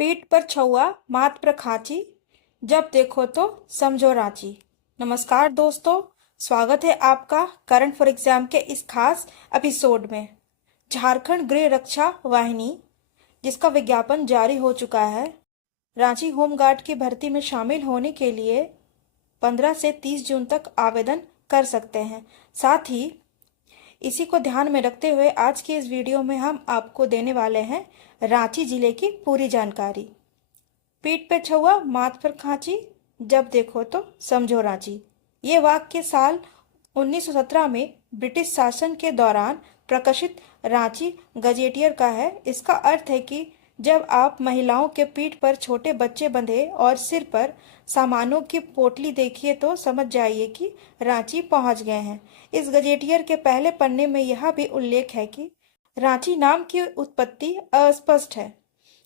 पीठ पर छुआ माथ पर खांची, जब देखो तो समझो रांची। नमस्कार दोस्तों, स्वागत है आपका करंट फॉर एग्जाम के इस खास एपिसोड में। झारखंड गृह रक्षा वाहिनी, जिसका विज्ञापन जारी हो चुका है, रांची होमगार्ड की भर्ती में शामिल होने के लिए 15 से 30 जून तक आवेदन कर सकते हैं। साथ ही इसी को ध्यान में रखते हुए आज की इस वीडियो में हम आपको देने वाले हैं रांची जिले की पूरी जानकारी। पीठ पे छुआ माथ पर खांची, जब देखो तो समझो रांची। ये वाक्य साल 1917 में ब्रिटिश शासन के दौरान प्रकाशित रांची गजेटियर का है। इसका अर्थ है कि जब आप महिलाओं के पीठ पर छोटे बच्चे बंधे और सिर पर सामानों की पोटली देखिए तो समझ जाइए कि रांची पहुंच गए हैं। इस गजेटियर के पहले पन्ने में यह भी उल्लेख है कि रांची नाम की उत्पत्ति अस्पष्ट है।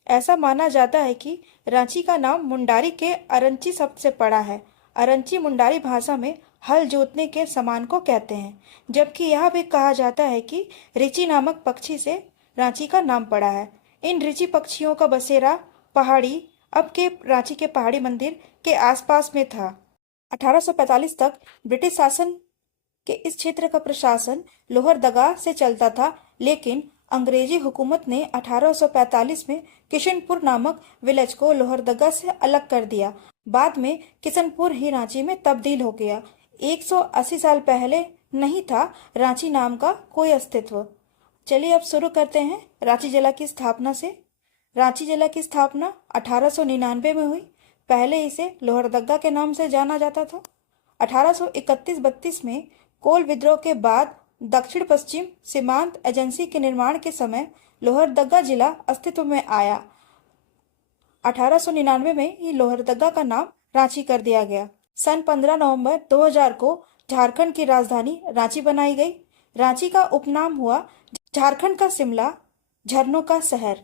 ऐसा माना जाता है कि रांची का नाम मुंडारी के अरंची शब्द से पड़ा है। अरंची मुंडारी भाषा में हल जोतने के समान को कहते हैं, जबकि यह भी कहा जाता है कि रिची नामक पक्षी से रांची का नाम पड़ा है। इन रिची पक्षियों का बसेरा पहाड़ी, अब के रांची के पहाड़ी मंदिर के आसपास में था। 1845 तक ब्रिटिश शासन के इस क्षेत्र का प्रशासन लोहरदगा से चलता था, लेकिन अंग्रेजी हुकूमत ने 1845 में किशनपुर नामक विलेज को लोहरदगा से अलग कर दिया। बाद में किशनपुर ही रांची में तब्दील हो गया। 180 साल पहले नहीं था रांची नाम का कोई अस्तित्व। चलिए अब शुरू करते हैं रांची जिला की स्थापना से। रांची जिला की स्थापना 1899 में हुई। पहले इसे लोहरदगा के नाम से जाना जाता था। 1831-32 में कोल विद्रोह के बाद दक्षिण पश्चिम सीमांत एजेंसी के निर्माण के समय लोहरदगा जिला अस्तित्व में आया। 1899 में ही लोहरदगा का नाम रांची कर दिया गया। सन 15 नवंबर 2000 को झारखंड की राजधानी रांची बनाई गई। रांची का उपनाम हुआ झारखंड का शिमला, झरनों का शहर।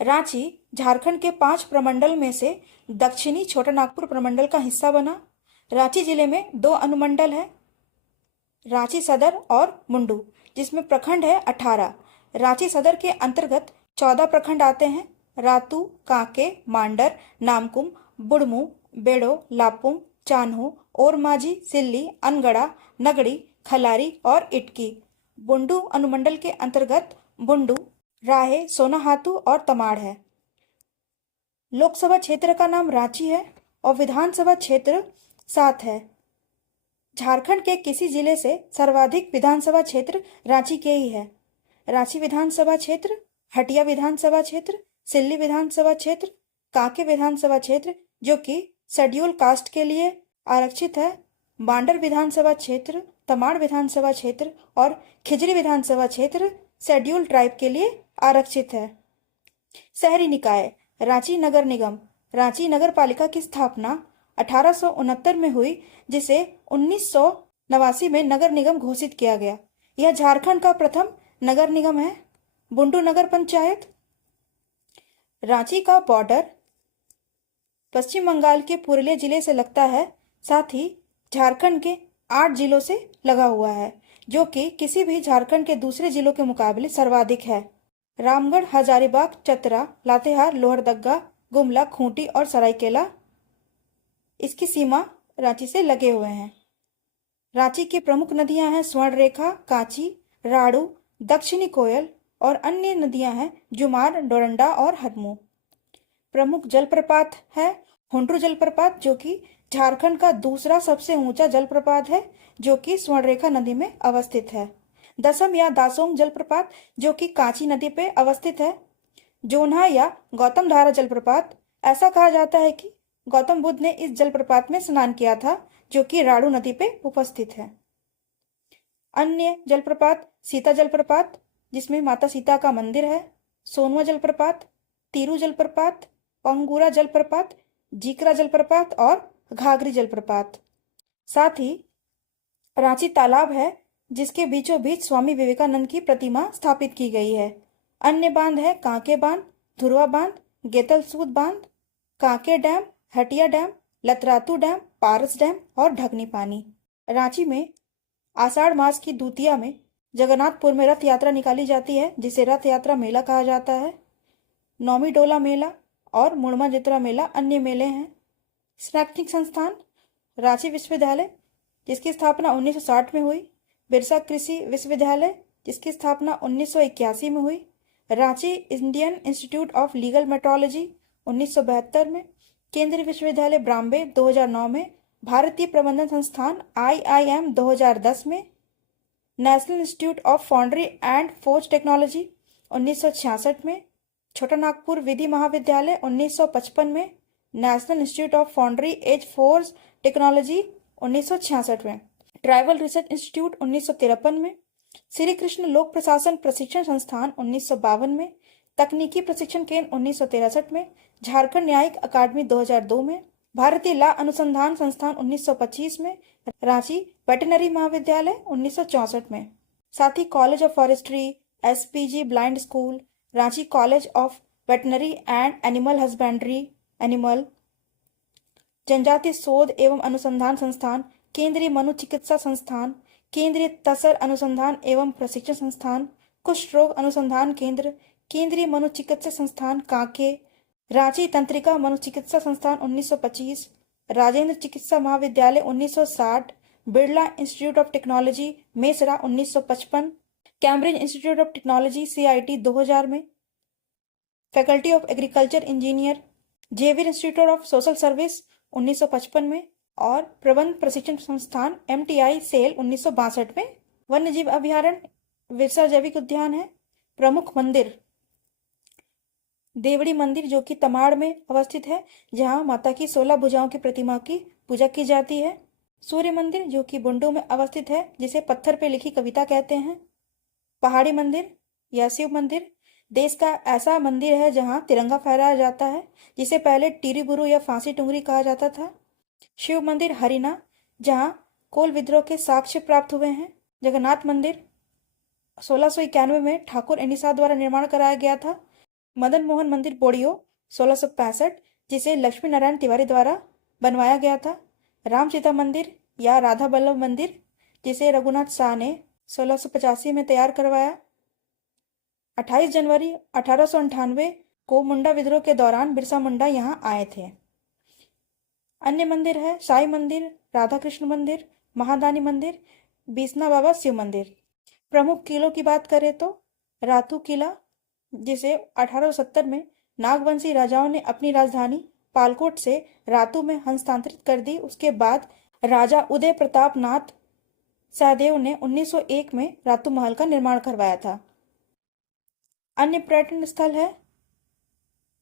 रांची झारखंड के 5 प्रमंडल में से दक्षिणी छोटानागपुर प्रमंडल का हिस्सा बना। रांची जिले में 2 अनुमंडल है, रांची सदर और मुंडू, जिसमें प्रखंड है 18। रांची सदर के अंतर्गत 14 प्रखंड आते हैं: रातू, कांके, मांडर, नामकुम, बुढ़मू, बेड़ो, लापुम, चान्हो, ओरमाझी, सिल्ली, अनगड़ा, नगड़ी, खलारी और इटकी। बुंडू अनुमंडल के अंतर्गत बुंडू, राहे, सोनाहातू और तमाड़ है। लोकसभा क्षेत्र का नाम रांची है और विधानसभा क्षेत्र 7 है। झारखंड के किसी जिले से सर्वाधिक विधानसभा क्षेत्र रांची के ही है। रांची विधानसभा क्षेत्र, हटिया विधानसभा क्षेत्र, सिल्ली विधानसभा क्षेत्र, कांके विधानसभा क्षेत्र जो कि शेड्यूल कास्ट के लिए आरक्षित है, बांडर विधानसभा क्षेत्र, तमाड़ विधानसभा क्षेत्र और खिजरी विधानसभा क्षेत्र शेड्यूल ट्राइब के लिए आरक्षित है। शहरी निकाय, रांची नगर निगम। रांची नगर पालिका की स्थापना 1869 में हुई, जिसे 1989 में नगर निगम घोषित किया गया। यह झारखंड का प्रथम नगर निगम है। बुंडू नगर पंचायत। रांची का बॉर्डर पश्चिम बंगाल के पुरुलिया जिले से लगता है, साथ ही झारखंड के 8 जिलों से लगा हुआ है, जो कि किसी भी झारखंड के दूसरे जिलों के मुकाबले सर्वाधिक है। रामगढ़, हजारीबाग, चतरा, लातेहार, लोहरदगा, गुमला, खूंटी और सरायकेला इसकी सीमा रांची से लगे हुए हैं। रांची की प्रमुख नदियां हैं स्वर्णरेखा, कांची, राड़ू, दक्षिणी कोयल और अन्य नदियां हैं जुमार, डोरंडा और हदमू। प्रमुख जलप्रपात है हुंड्रू जलप्रपात, जो कि झारखंड का दूसरा सबसे ऊंचा जलप्रपात है, जो कि स्वर्णरेखा नदी में अवस्थित है। दसम या दासोंग जलप्रपात, जो कि कांची नदी पे अवस्थित है। जोन्हा या गौतम धारा जलप्रपात, ऐसा कहा जाता है कि गौतम बुद्ध ने इस जलप्रपात में स्नान किया था, जो कि राड़ू नदी पे उपस्थित है। अन्य जलप्रपात सीता जलप्रपात, जिसमें माता सीता का मंदिर है, सोनवा जलप्रपात, तीरू जलप्रपात, पंगूरा जलप्रपात, जीकरा जलप्रपात और घाघरी जलप्रपात। साथ ही रांची तालाब है, जिसके बीचों बीच स्वामी विवेकानंद की प्रतिमा स्थापित की गई है। अन्य बांध है कांके बांध, धुरवा बांध, गेतलसूद बांध, Kanke dam, Hatia dam, Latratu dam, Paras dam और ढकनी पानी। रांची में आषाढ़ मास की द्वितीया में जगन्नाथपुर में रथ यात्रा निकाली जाती है, जिसे रथ यात्रा मेला कहा जाता है। नौमी डोला मेला और मुड़मा जित्रा मेला अन्य मेले हैं। शैक्षणिक संस्थान रांची विश्वविद्यालय, जिसकी स्थापना 1960 में हुई। बिरसा कृषि विश्वविद्यालय, जिसकी स्थापना 1981 में हुई। Ranchi Indian institute of legal metrology 1972 में। केंद्रीय विश्वविद्यालय बॉम्बे 2009 में। भारतीय प्रबंधन संस्थान IIM 2010 में। National Institute of Foundry and Forge Technology 1966 में। छोटा नागपुर विधि महाविद्यालय 1955 में। नेशनल इंस्टीट्यूट ऑफ फाउंड्री एज फोर्ज टेक्नोलॉजी 1966 में। ट्राइबल रिसर्च इंस्टीट्यूट 1953 में। श्री कृष्ण लोक प्रशासन प्रशिक्षण संस्थान 1952 में। तकनीकी प्रशिक्षण केंद्र 1963 में। झारखंड न्यायिक अकादमी 2002 में। भारतीय ला अनुसंधान संस्थान 1925 में। रांची वेटनरी महाविद्यालय 1964 में। साथ ही college of forestry, SPG blind school, Ranchi college of veterinary and animal husbandry, animal जनजाति शोध एवं अनुसंधान संस्थान, केंद्रीय मनोचिकित्सा संस्थान, केंद्रीय तसर अनुसंधान एवं प्रशिक्षण संस्थान, कुष्ठ रोग अनुसंधान केंद्र, केंद्रीय मनोचिकित्सा संस्थान कांके, रांची तंत्रिका मनोचिकित्सा संस्थान 1925, राजेंद्र चिकित्सा महाविद्यालय 1960, Birla Institute of Technology Mesra 1955, Cambridge Institute of Technology CIT 2000 में, faculty of agriculture engineer, Xavier Institute of Social Service 1955 में और प्रबंध प्रशिक्षण संस्थान MTI सेल 1962 में। वन्यजीव अभ्यारण्य विरसा जैविक उद्यान है। प्रमुख मंदिर देवड़ी मंदिर, जो कि तमाड़ में अवस्थित है, जहां माता की 16 भुजाओं की प्रतिमा की पूजा की जाती है। सूर्य मंदिर, जो कि बुंडू में अवस्थित है, जिसे पत्थर पे लिखी कविता कहते हैं। पहाड़ी मंदिर या शिव मंदिर देश का ऐसा मंदिर है जहां तिरंगा फहराया जाता है, जिसे पहले टीरीबुरु या फांसी टुंगरी कहा जाता था। शिव मंदिर हरिना, जहां कोल विद्रोह के साक्ष्य प्राप्त हुए हैं। जगन्नाथ मंदिर 1691 में ठाकुर एनिसा द्वारा निर्माण कराया गया था। मदन मोहन मंदिर बोड़ियो 1665, जिसे लक्ष्मी नारायण तिवारी द्वारा बनवाया गया था। राम सीता मंदिर या राधा बल्लभ मंदिर, जिसे रघुनाथ शाह ने 1685 में तैयार करवाया। 28 जनवरी 1898 को मुंडा विद्रोह के दौरान बिरसा मुंडा यहां आए थे। अन्य मंदिर है साई मंदिर, राधा कृष्ण मंदिर, महादानी मंदिर, बीसना बाबा शिव मंदिर। प्रमुख किलों की बात करें तो रातू किला, जिसे 1870 में नागवंशी राजाओं ने अपनी राजधानी पालकोट से रातू में हस्तांतरित कर दी। उसके बाद राजा उदय प्रताप नाथ सहदेव ने 1901 में रातू महल का निर्माण करवाया था। अन्य पर्यटन स्थल है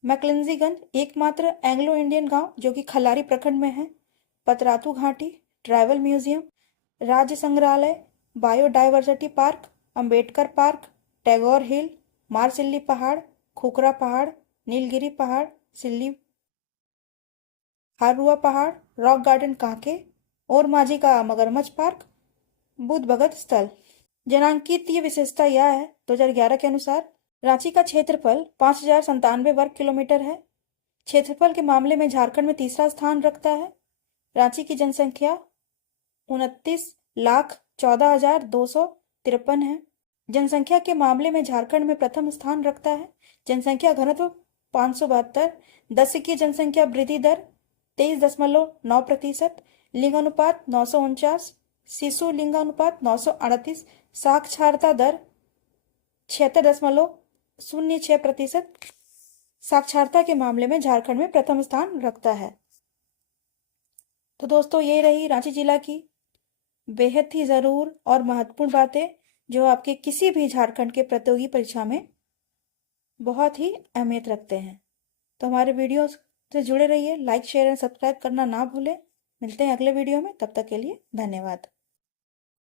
मैकलिंजीगंज, एकमात्र एंग्लो इंडियन गांव जो कि खलारी प्रखंड में है। पतरातू घाटी, ट्राइबल म्यूजियम, राज्य संग्रहालय, biodiversity park, Ambedkar park, Tagore hill, Marasilli पहाड़, खुकरा पहाड़, नीलगिरी पहाड़, सिल्ली हारुआ पहाड़, रॉक गार्डन कांके और माझी का मगरमच्छ पार्क, बुद्ध भगत स्थल। जनांकीय विशेषता यह है 2011 के अनुसार रांची का क्षेत्रफल 5097 वर्ग किलोमीटर है। क्षेत्रफल के मामले में झारखंड में तीसरा स्थान रखता है। रांची की जनसंख्या 29,14,253 है। जनसंख्या के मामले में झारखंड में प्रथम स्थान रखता है। जनसंख्या घनत्व 572, 10 की जनसंख्या वृद्धि दर 23.9%, लिंगानुपात 949, शिशु लिंगानुपात 938, साक्षरता दर 76.06%। साक्षरता के मामले में झारखंड में प्रथम स्थान रखता है। तो दोस्तों, ये रही रांची जिला की बेहद ही ज़रूर और महत्वपूर्ण बातें जो आपके किसी भी झारखंड के प्रतियोगी परीक्षा में बहुत ही अहमियत रखते हैं। तो हमारे वीडियो से जुड़े रहिए, लाइक शेयर एंड सब्सक्राइब करना ना भूलें। मिलते हैं अगले वीडियो में, तब तक के लिए धन्यवाद।